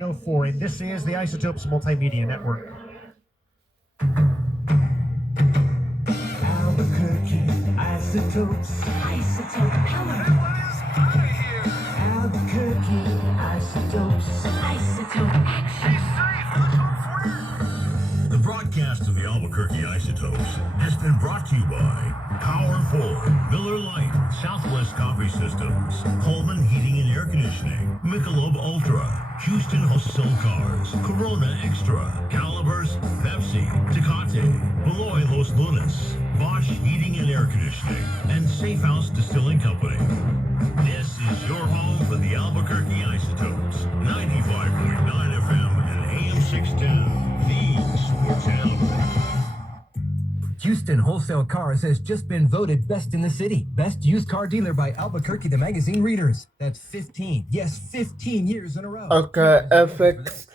04, and this is the Isotopes Multimedia Network. Albuquerque Isotopes. Isotope power. Albuquerque Isotopes. Isotope action. The broadcast of the Albuquerque Isotopes has been brought to you by Power Ford, Miller Lite, Southwest Coffee Systems, Coleman Heating and Air Conditioning, Michelob Ultra, Houston Hostel Cars, Corona Extra, Calibers, Pepsi, Tecate, Beloy Los Lunas, Bosch Heating and Air Conditioning, and Safe House Distilling Company. This is your home for the Albuquerque Isotopes, 95.9 FM and AM 610, the Sports Animal. Houston Wholesale Cars has just been voted best in the city. Best used car dealer by Albuquerque, the magazine readers. That's 15 years in a row. Okay, FX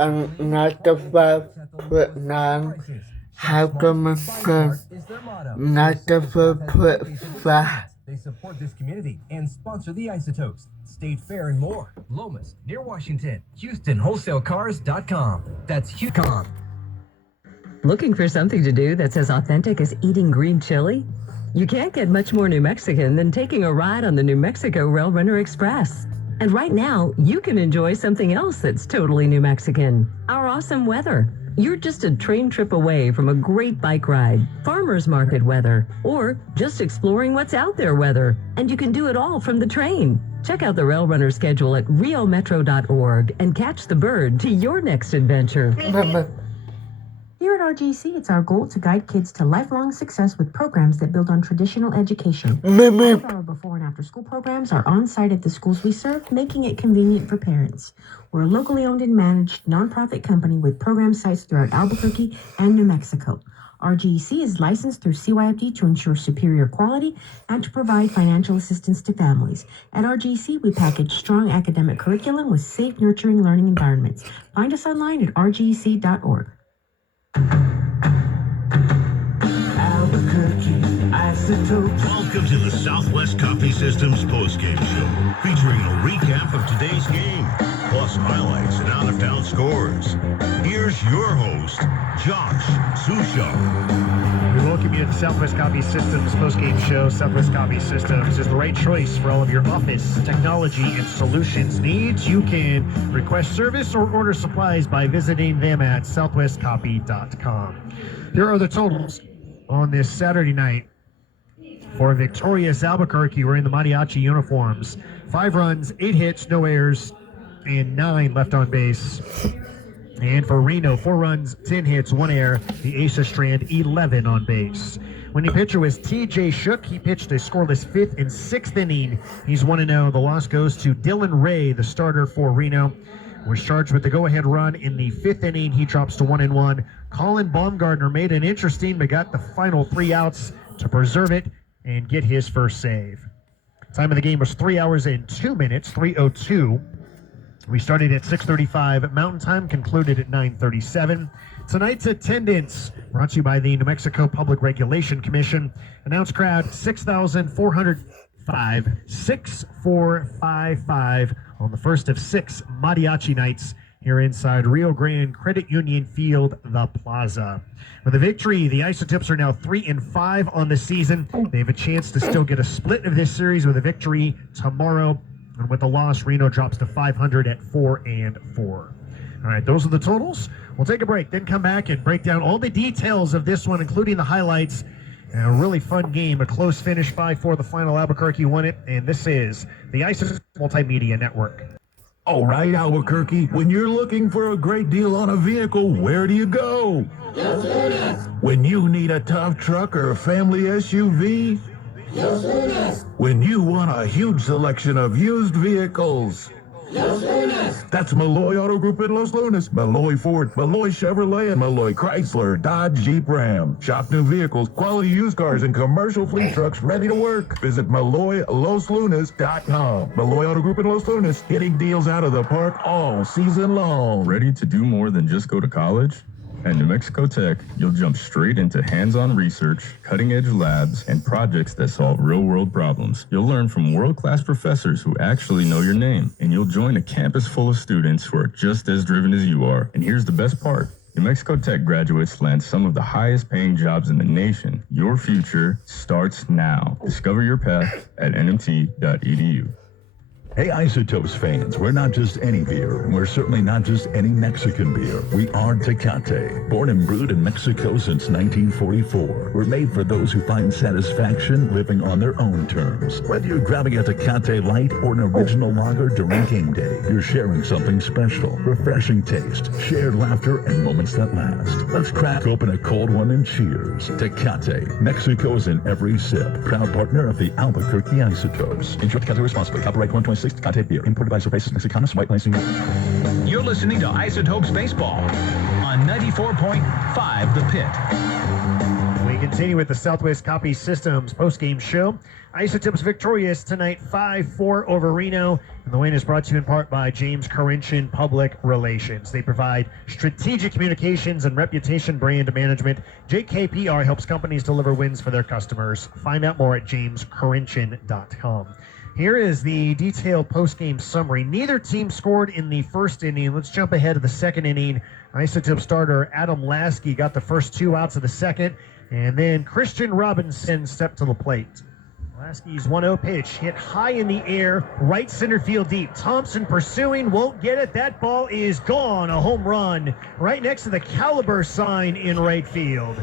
and 95.9. How come it's 95.5? They support this community and sponsor the Isotopes, State Fair, and more. Lomas, near Washington. HoustonWholesaleCars.com. That's Houston. Looking for something to do that's as authentic as eating green chili? You can't get much more New Mexican than taking a ride on the New Mexico Rail Runner Express. And right now, you can enjoy something else that's totally New Mexican, our awesome weather. You're just a train trip away from a great bike ride, farmers market weather, or just exploring what's out there weather. And you can do it all from the train. Check out the Rail Runner schedule at riometro.org and catch the bird to your next adventure. Here at RGC, it's our goal to guide kids to lifelong success with programs that build on traditional education. All of our before and after school programs are on site at the schools we serve, making it convenient for parents. We're a locally owned and managed nonprofit company with program sites throughout Albuquerque and New Mexico. RGC is licensed through CYFD to ensure superior quality and to provide financial assistance to families. At RGC, we package strong academic curriculum with safe, nurturing learning environments. Find us online at rgc.org. Albuquerque Isotopes. Welcome to the Southwest Coffee Systems postgame show, featuring a recap of today's game, plus highlights and out-of-town scores. Here's your host, Josh Susha. We welcome you to the Southwest Coffee Systems postgame show. Southwest Coffee Systems is the right choice for all of your office, technology, and solutions needs. You can request service or order supplies by visiting them at southwestcoffee.com. Here are the totals on this Saturday night for victorious Albuquerque wearing the mariachi uniforms. 5 runs, 8 hits, no errors, and 9 left on base. And for Reno, 4 runs, 10 hits, 1 error. The Asa Strand, 11 on base. Winning pitcher was T.J. Shook. He pitched a scoreless 5th and 6th inning. He's 1-0. The loss goes to Dylan Ray, the starter for Reno. Was charged with the go-ahead run in the 5th inning. He drops to 1-1. Colin Baumgartner made it interesting, but got the final 3 outs to preserve it and get his first save. Time of the game was 3 hours and 2 minutes, 3:02. We started at 6:35 Mountain Time, concluded at 9:37. Tonight's attendance brought to you by the New Mexico Public Regulation Commission. Announced crowd 6,405, 6,455 on the first of 6 mariachi nights here inside Rio Grande Credit Union Field, the Plaza. With a victory, the Isotopes are now 3-5 on the season. They have a chance to still get a split of this series with a victory tomorrow. And with the loss, Reno drops to 500 at 4-4. All right, those are the totals. We'll take a break, then come back and break down all the details of this one, including the highlights. And a really fun game, a close finish, 5-4 the final. Albuquerque won it, and this is the Isotopes Multimedia Network. All right, Albuquerque, when you're looking for a great deal on a vehicle, where do you go? When you need a tough truck or a family SUV? When you want a huge selection of used vehicles? That's Malloy Auto Group in Los Lunas, Malloy Ford, Malloy Chevrolet, and Malloy Chrysler, Dodge, Jeep, Ram. Shop new vehicles, quality used cars, and commercial fleet trucks ready to work. Visit MalloyLosLunas.com. Malloy Auto Group in Los Lunas, hitting deals out of the park all season long. Ready to do more than just go to college? At New Mexico Tech, you'll jump straight into hands-on research, cutting-edge labs, and projects that solve real-world problems. You'll learn from world-class professors who actually know your name, and you'll join a campus full of students who are just as driven as you are. And here's the best part. New Mexico Tech graduates land some of the highest-paying jobs in the nation. Your future starts now. Discover your path at nmt.edu. Hey, Isotopes fans, we're not just any beer. We're certainly not just any Mexican beer. We are Tecate. Born and brewed in Mexico since 1944. We're made for those who find satisfaction living on their own terms. Whether you're grabbing a Tecate Light or an original lager during game day, you're sharing something special. Refreshing taste, shared laughter, and moments that last. Let's crack open a cold one and cheers. Tecate. Mexico's in every sip. Proud partner of the Albuquerque Isotopes. Enjoy Tecate responsibly. Copyright 126. Tecate beer, imported by Cervezas Mexicanas, White Plains, New York. You're listening to Isotopes Baseball on 94.5 The Pit. We continue with the Southwest Copy Systems post-game show. Isotopes victorious tonight 5-4 over Reno. And the win is brought to you in part by James Corinchian Public Relations. They provide strategic communications and reputation brand management. JKPR helps companies deliver wins for their customers. Find out more at jamescorinchian.com. Here is the detailed post-game summary. Neither team scored in the first inning. Let's jump ahead to the second inning. Isotope starter Adam Lasky got the first 2 outs of the second, and then Christian Robinson stepped to the plate. Lasky's 1-0 pitch hit high in the air, right center field deep. Thompson pursuing, won't get it. That ball is gone. A home run right next to the caliber sign in right field.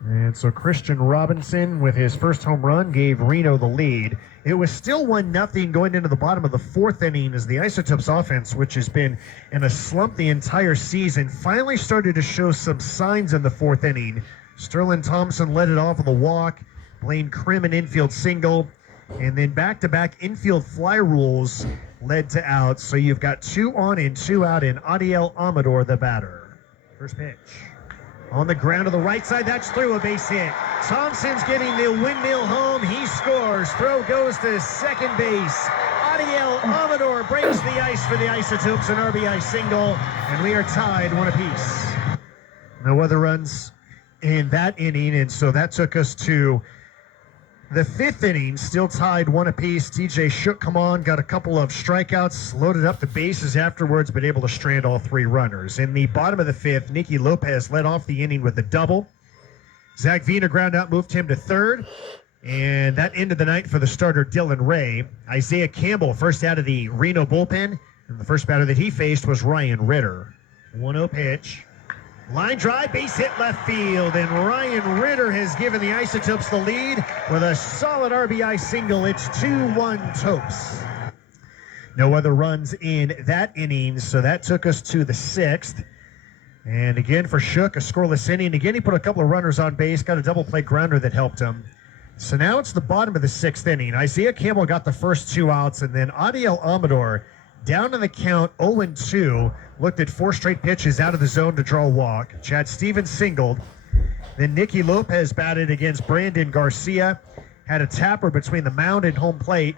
And so Christian Robinson, with his first home run, gave Reno the lead. It was still 1-0 going into the bottom of the fourth inning as the Isotopes offense, which has been in a slump the entire season, finally started to show some signs in the fourth inning. Sterling Thompson led it off with a walk, Blaine Krim an infield single, and then back-to-back infield fly rules led to outs. So you've got 2 on and 2 out in Adiel Amador, the batter. First pitch. On the ground to the right side, that's through, a base hit. Thompson's getting the windmill home. He scores. Throw goes to second base. Adiel Amador breaks the ice for the Isotopes, an RBI single, and we are tied 1 apiece. No other runs in that inning, and so that took us to the fifth inning, still tied 1 apiece. TJ Shook come on, got a couple of strikeouts, loaded up the bases afterwards, but able to strand all 3 runners. In the bottom of the fifth, Nicky Lopez led off the inning with a double. Zach Vina ground out, moved him to third, and that ended the night for the starter Dylan Ray. Isaiah Campbell, first out of the Reno bullpen, and the first batter that he faced was Ryan Ritter. 1-0 pitch. Line drive, base hit left field, and Ryan Ritter has given the Isotopes the lead with a solid RBI single. It's 2-1 Topes. No other runs in that inning, so that took us to the sixth. And again for Shook, a scoreless inning. Again, he put a couple of runners on base, got a double play grounder that helped him. So now it's the bottom of the sixth inning. Isaiah Campbell got the first 2 outs, and then Adiel Amador, down in the count, 0-2, looked at 4 straight pitches out of the zone to draw a walk. Chad Stevens singled. Then Nicky Lopez batted against Brandon Garcia, had a tapper between the mound and home plate.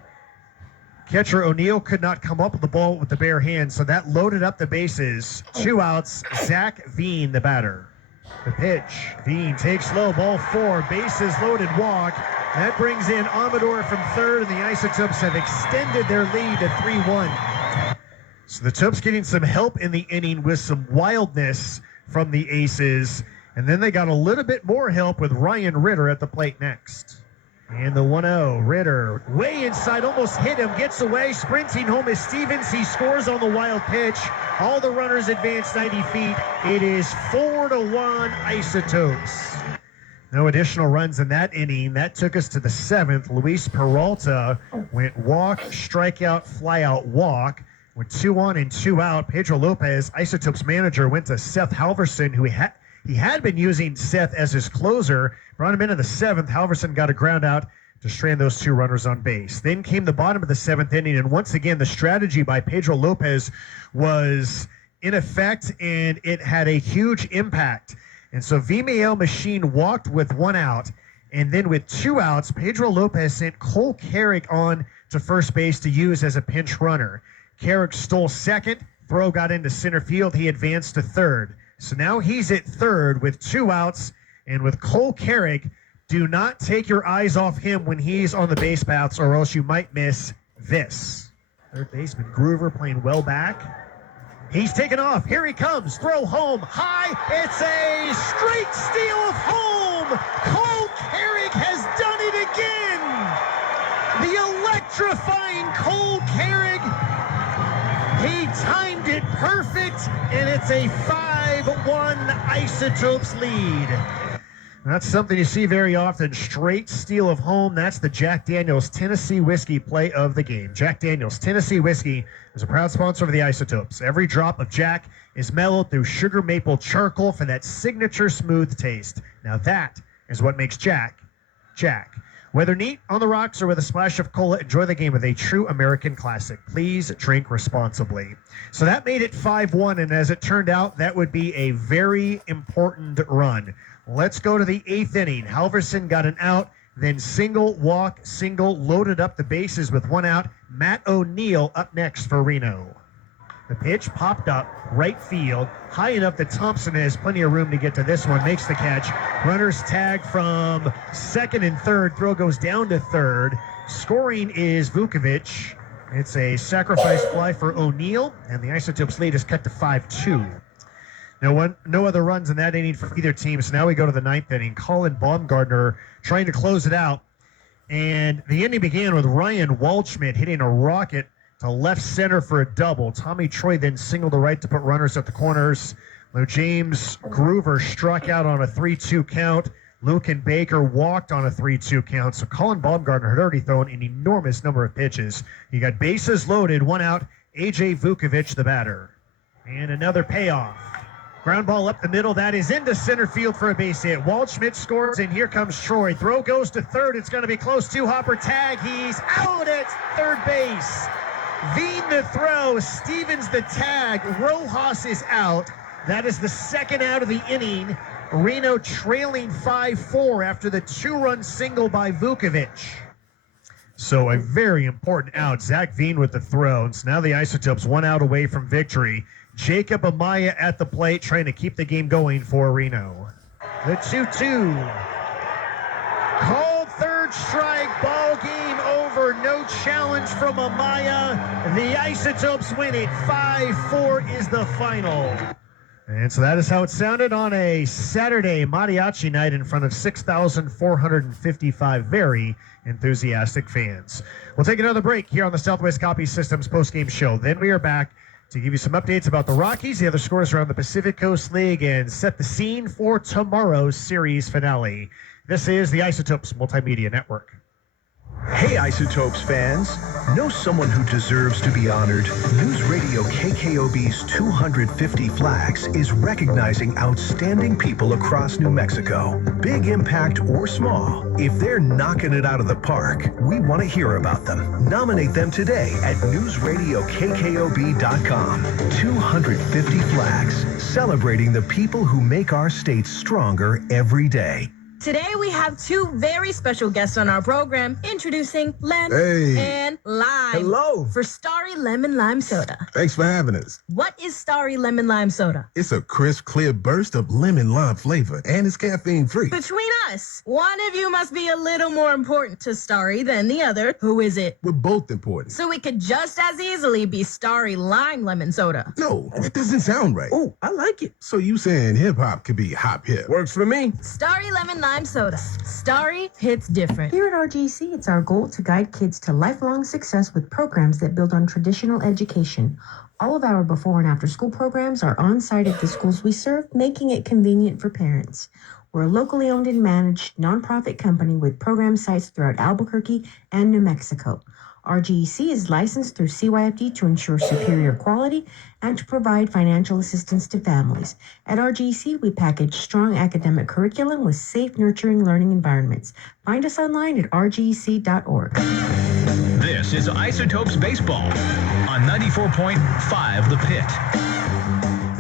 Catcher O'Neill could not come up with the ball with the bare hand, so that loaded up the bases. 2 outs, Zach Veen, the batter. The pitch, Veen takes low, ball 4, bases loaded, walk. That brings in Amador from third, and the Isotopes have extended their lead to 3-1. So the Topes getting some help in the inning with some wildness from the Aces. And then they got a little bit more help with Ryan Ritter at the plate next. And the 1-0, Ritter way inside, almost hit him, gets away, sprinting home is Stevens. He scores on the wild pitch. All the runners advance 90 feet. It is 4-1 Isotopes. No additional runs in that inning. That took us to the seventh. Luis Peralta went walk, strikeout, flyout, walk. With 2 on and 2 out, Pedro Lopez, Isotopes manager, went to Seth Halverson, who he had been using Seth as his closer. Brought him into the seventh. Halverson got a ground out to strand those 2 runners on base. Then came the bottom of the seventh inning, and once again, the strategy by Pedro Lopez was in effect, and it had a huge impact. And so Vimael Machine walked with 1 out, and then with 2 outs, Pedro Lopez sent Cole Carrick on to first base to use as a pinch runner. Carrick stole second, throw got into center field. He advanced to third. So now he's at third with 2 outs. And with Cole Carrick, do not take your eyes off him when he's on the base paths, or else you might miss this. Third baseman Groover playing well back. He's taken off. Here he comes. Throw home. High. It's a straight steal of home. Cole Carrick has done it again. The electrifying Cole Carrick. He timed it perfect, and it's a 5-1 Isotopes lead. That's something you see very often. Straight steal of home. That's the Jack Daniel's Tennessee Whiskey play of the game. Jack Daniel's Tennessee Whiskey is a proud sponsor of the Isotopes. Every drop of Jack is mellowed through sugar maple charcoal for that signature smooth taste. Now that is what makes Jack, Jack. Whether neat, on the rocks, or with a splash of cola, enjoy the game with a true American classic. Please drink responsibly. So that made it 5-1, and as it turned out, that would be a very important run. Let's go to the 8th inning. Halverson got an out, then single, walk, single, loaded up the bases with 1 out. Matt O'Neill up next for Reno. The pitch popped up, right field, high enough that Thompson has plenty of room to get to this one, makes the catch. Runners tag from second and third, throw goes down to third. Scoring is Vukovic. It's a sacrifice fly for O'Neill, and the Isotopes lead is cut to 5-2. No other runs in that inning for either team, so now we go to the 9th inning. Colin Baumgartner trying to close it out, and the inning began with Ryan Waldschmidt hitting a rocket to left center for a double. Tommy Troy then singled to right to put runners at the corners. James Groover struck out on a 3-2 count. Lucan Baker walked on a 3-2 count. So Colin Baumgartner had already thrown an enormous number of pitches. He got bases loaded, 1 out. A.J. Vukovic, the batter. And another payoff. Ground ball up the middle. That is into center field for a base hit. Waldschmidt scores, and here comes Troy. Throw goes to third. It's going to be close to Hopper tag. He's out at third base. Veen the throw. Stevens the tag. Rojas is out. That is the 2nd out of the inning. Reno trailing 5-4 after the 2-run single by Vukovic. So a very important out. Zach Veen with the throw. And so now the Isotopes 1 out away from victory. Jacob Amaya at the plate trying to keep the game going for Reno. The 2-2. Called third strike, ball game over. No challenge from Amaya. The Isotopes win it. 5-4 is the final. And so that is how it sounded on a Saturday mariachi night in front of 6,455 very enthusiastic fans. We'll take another break here on the Southwest Copy Systems postgame show. Then we are back to give you some updates about the Rockies, the other scores around the Pacific Coast League, and set the scene for tomorrow's series finale. This is the Isotopes Multimedia Network. Hey, Isotopes fans. Know someone who deserves to be honored? News Radio KKOB's 250 Flags is recognizing outstanding people across New Mexico. Big impact or small, if they're knocking it out of the park, we want to hear about them. Nominate them today at newsradiokkkob.com. 250 Flags, celebrating the people who make our state stronger every day. Today we have 2 very special guests on our program, introducing Lem and Lime. Hello. For Starry Lemon Lime Soda. Thanks for having us. What is Starry Lemon Lime Soda? It's a crisp, clear burst of lemon lime flavor, and it's caffeine-free. Between us, one of you must be a little more important to Starry than the other. Who is it? We're both important. So it could just as easily be Starry Lime Lemon Soda. No, that doesn't sound right. Oh, I like it. So you saying hip-hop could be hop-hip? Works for me. Starry Lemon Lime Soda. Starry hits different. Here at RGC, it's our goal to guide kids to lifelong success with programs that build on traditional education. All of our before and after school programs are on site at the schools we serve, making it convenient for parents. We're a locally owned and managed nonprofit company with program sites throughout Albuquerque and New Mexico. RGEC is licensed through CYFD to ensure superior quality and to provide financial assistance to families. At RGEC, we package strong academic curriculum with safe, nurturing learning environments. Find us online at rgec.org. This is Isotopes Baseball on 94.5 The Pit.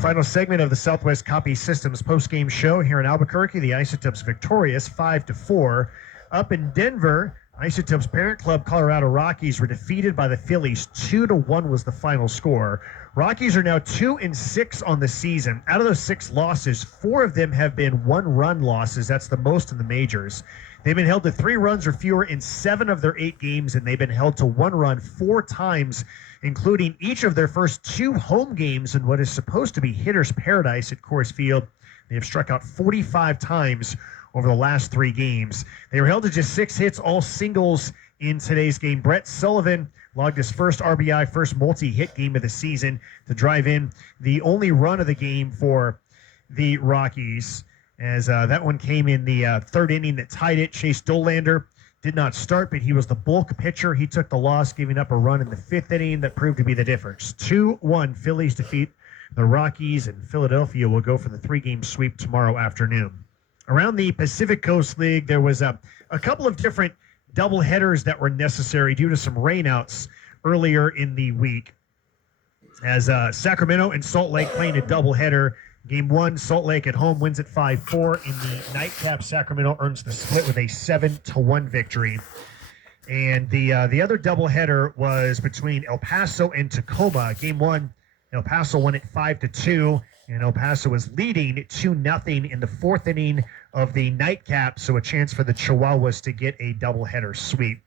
Final segment of the Southwest Copy Systems postgame show here in Albuquerque. The Isotopes victorious 5-4. Up in Denver, Isotopes parent club Colorado Rockies were defeated by the Phillies. 2-1 was the final score. Rockies are now 2-6 on the season. Out of those 6 losses, 4 of them have been 1-run losses. That's the most in the majors. They've been held to 3 runs or fewer in 7 of their 8 games, and they've been held to 1 run 4 times, including each of their first 2 home games in what is supposed to be hitter's paradise at Coors Field. They have struck out 45 times over the last 3 games. They were held to just 6 hits, all singles in today's game. Brett Sullivan logged his first RBI, first multi-hit game of the season to drive in the only run of the game for the Rockies, as that one came in the 3rd inning that tied it. Chase Dollander did not start, but he was the bulk pitcher. He took the loss, giving up a run in the 5th inning that proved to be the difference. 2-1 Phillies defeat the Rockies, and Philadelphia will go for the 3-game sweep tomorrow afternoon. Around the Pacific Coast League, there was a couple of different doubleheaders that were necessary due to some rainouts earlier in the week, as Sacramento and Salt Lake playing a doubleheader. Game 1, Salt Lake at home wins at 5-4. In the nightcap, Sacramento earns the split with a 7-1 victory. And the other doubleheader was between El Paso and Tacoma. Game 1, El Paso won at 5-2, and El Paso was leading 2-0 in the 4th inning of the nightcap, so a chance for the Chihuahuas to get a doubleheader sweep.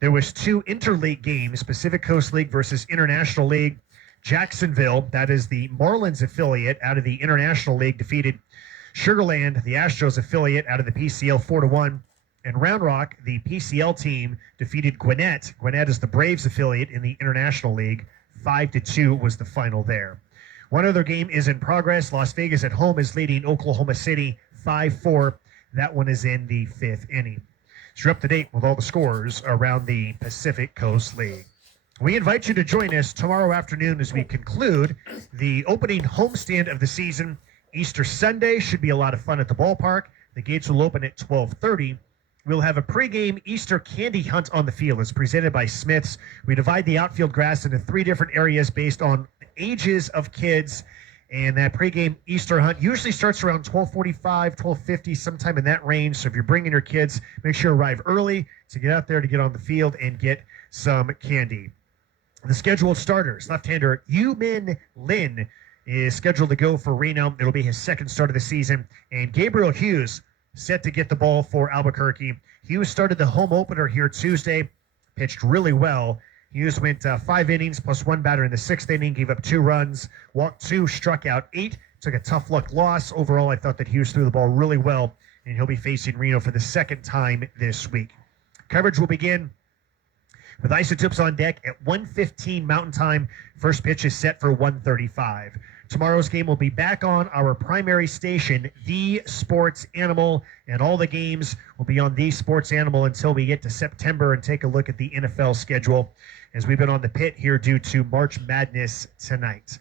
There was 2 interleague games, Pacific Coast League versus International League. Jacksonville, that is the Marlins affiliate out of the International League, defeated Sugarland, the Astros affiliate out of the PCL, 4-1. And Round Rock, the PCL team, defeated Gwinnett. Gwinnett is the Braves affiliate in the International League. 5-2 was the final there. One other game is in progress. Las Vegas at home is leading Oklahoma City 5-4. That one is in the 5th inning. So you're up to date with all the scores around the Pacific Coast League. We invite you to join us tomorrow afternoon as we conclude the opening homestand of the season. Easter Sunday should be a lot of fun at the ballpark. The gates will open at 12:30. We'll have a pregame Easter candy hunt on the field. It's presented by Smith's. We divide the outfield grass into 3 different areas based on ages of kids. And that pregame Easter hunt usually starts around 12:45, 12:50, sometime in that range. So if you're bringing your kids, make sure you arrive early to get out there to get on the field and get some candy. The scheduled starters, left-hander Yu-Min Lin is scheduled to go for Reno. It'll be his 2nd start of the season. And Gabriel Hughes set to get the ball for Albuquerque. Hughes started the home opener here Tuesday, pitched really well. Hughes went 5 innings plus 1 batter in the 6th inning, gave up 2 runs, walked 2, struck out 8, took a tough luck loss. Overall, I thought that Hughes threw the ball really well, and he'll be facing Reno for the 2nd time this week. Coverage will begin with Isotopes on deck at 1:15 Mountain Time. First pitch is set for 1:35. Tomorrow's game will be back on our primary station, The Sports Animal, and all the games will be on The Sports Animal until we get to September and take a look at the NFL schedule, as we've been on the pit here due to March Madness tonight.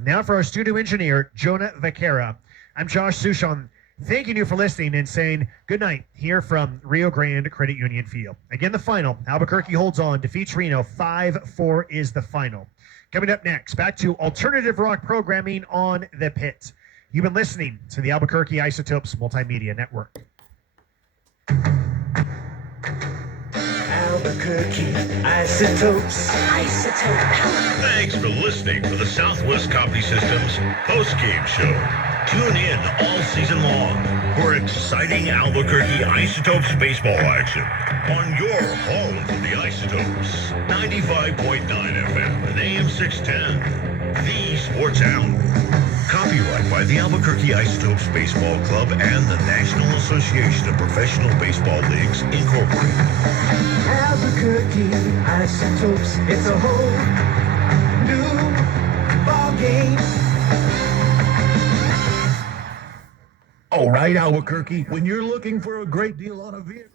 Now for our studio engineer, Jonah Vaquera. I'm Josh Sushon, thanking you for listening and saying good night here from Rio Grande Credit Union Field. Again, the final. Albuquerque holds on, defeats Reno. 5-4 is the final. Coming up next, back to alternative rock programming on The Pit. You've been listening to the Albuquerque Isotopes Multimedia Network. Albuquerque Isotopes. Thanks for listening to the Southwest Coffee Systems post-game show. Tune in all season long for exciting Albuquerque Isotopes baseball action on your home for the Isotopes. 95.9 FM and AM 610. The Sports Animal. Copyright by the Albuquerque Isotopes Baseball Club and the National Association of Professional Baseball Leagues, Incorporated. Albuquerque Isotopes. It's a whole new ball game. All right, Albuquerque, when you're looking for a great deal on a vehicle.